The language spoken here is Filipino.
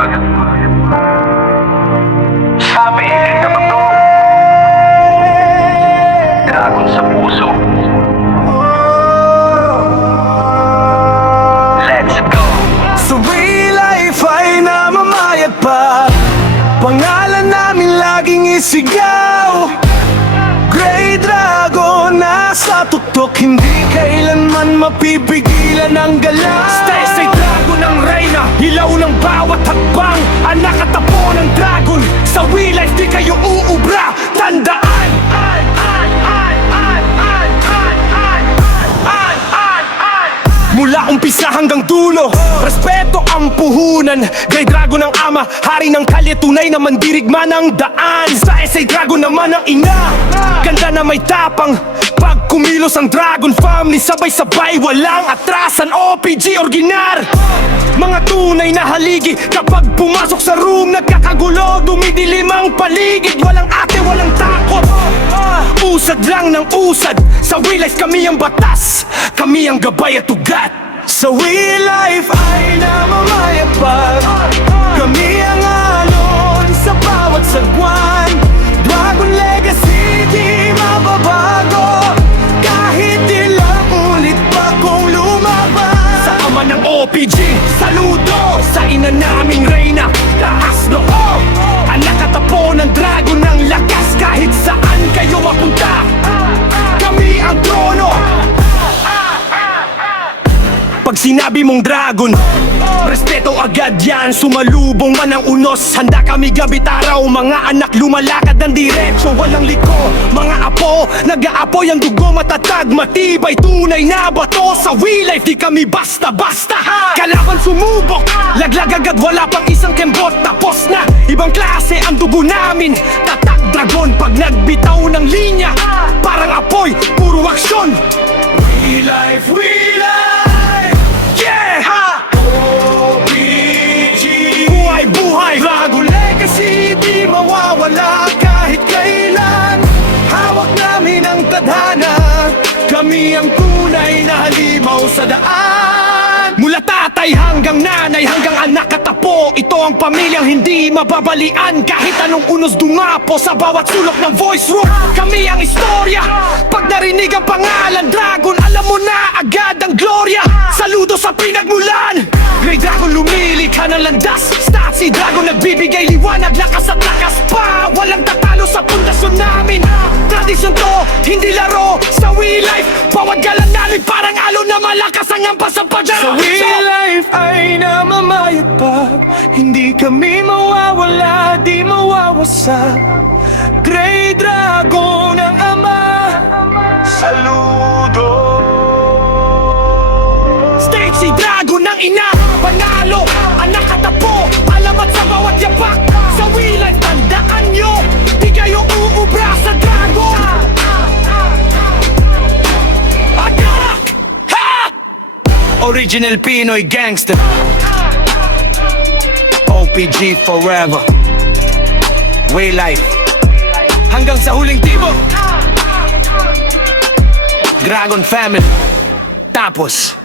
pag sabi na bato, dragon sa puso. Let's go. Sa real life ay namamayat pa, pangalan namin laging isigaw. Grey Dragon nasa tuktok, hindi kailanman mapipigilan ang galaw. Stay Dragon ang reyna, ilaw ng bawat hakbang. Anak at apo ng dragon, sa real life di kayo uubra. Tandaan! Mula umpisa hanggang dulo, respeto ang puhunan. Grey Dragon ang ama, hari ng kalye, tunay na mandirigma ng daan. Sa SA Dragon naman ang ina, ganda na may tapang. Pag kumilos ang Dragon family, sabay-sabay, walang atrasan. OPG Orginar, mga tunay na haligi. Kapag pumasok sa room, nagkakagulo, dumidilim ang paligid. Walang ate, walang takot, usad lang ng usad. Sa real life kami ang batas, kami ang gabay at ugat. Sa real life ay namamayat pa, kami ang alon sa bawat sagwan. Dragon legacy di mababago, kahit ilang ulit pa kung lumaban. Sa ama ng OPG, saludo. Sa ina naming reyna, taas loob. Anak at apo ng dragon ng lakas, kahit saan kayo mapunta, kami ang trono. Pag sinabi mong dragon, respeto agad yan. Sumalubong man ang unos, handa kami gabit araw. Mga anak lumalakad ng diretso, walang liko. Mga apo, nag-aapoy ang dugo, matatag, matibay, tunay na bato. Sa real life di kami basta-basta, kalaban sumubok, laglag agad, wala pang isang kembot. Tapos na, ibang klase ang dugo namin. Tatak dragon pag nagbitaw ng linya, parang apoy, puro aksyon. Real life, real life. Dragon legacy di mawawala kahit kailan. Hawak namin ang tadhana, kami ang tunay na halimaw sa daan. Mula tatay hanggang nanay, hanggang anak at apo, ito ang pamilyang hindi mababalian. Kahit anong unos dumapo sa bawat sulok ng voice room, kami ang istorya. Pag narinig ang pangalan Dragon, alam mo na agad ang gloria. Saludo sa pinagmulan, Grey Dragon lumilikha ng landas. Si Dragon nagbibigay liwanag, lakas at lakas pa. Walang tatalo sa pundasyon namin. Tradisyon to, hindi laro. Sa real life, bawat galang namin parang alon na malakas ang ampas sa pagdaro. Sa real life ay namamayat pag hindi kami mawawala, di mawawasak. Grey Dragon ang ama, saludo. Stage si Dragon ang ina, panalo, anak at apo, alamat sa bawat yapak. Sa real life, tandaan nyo, di kayo uubra sa Dragon. Attack! Ha! Original Pinoy gangster, OPG forever. Real life, hanggang sa huling tibok. Dragon family, tapos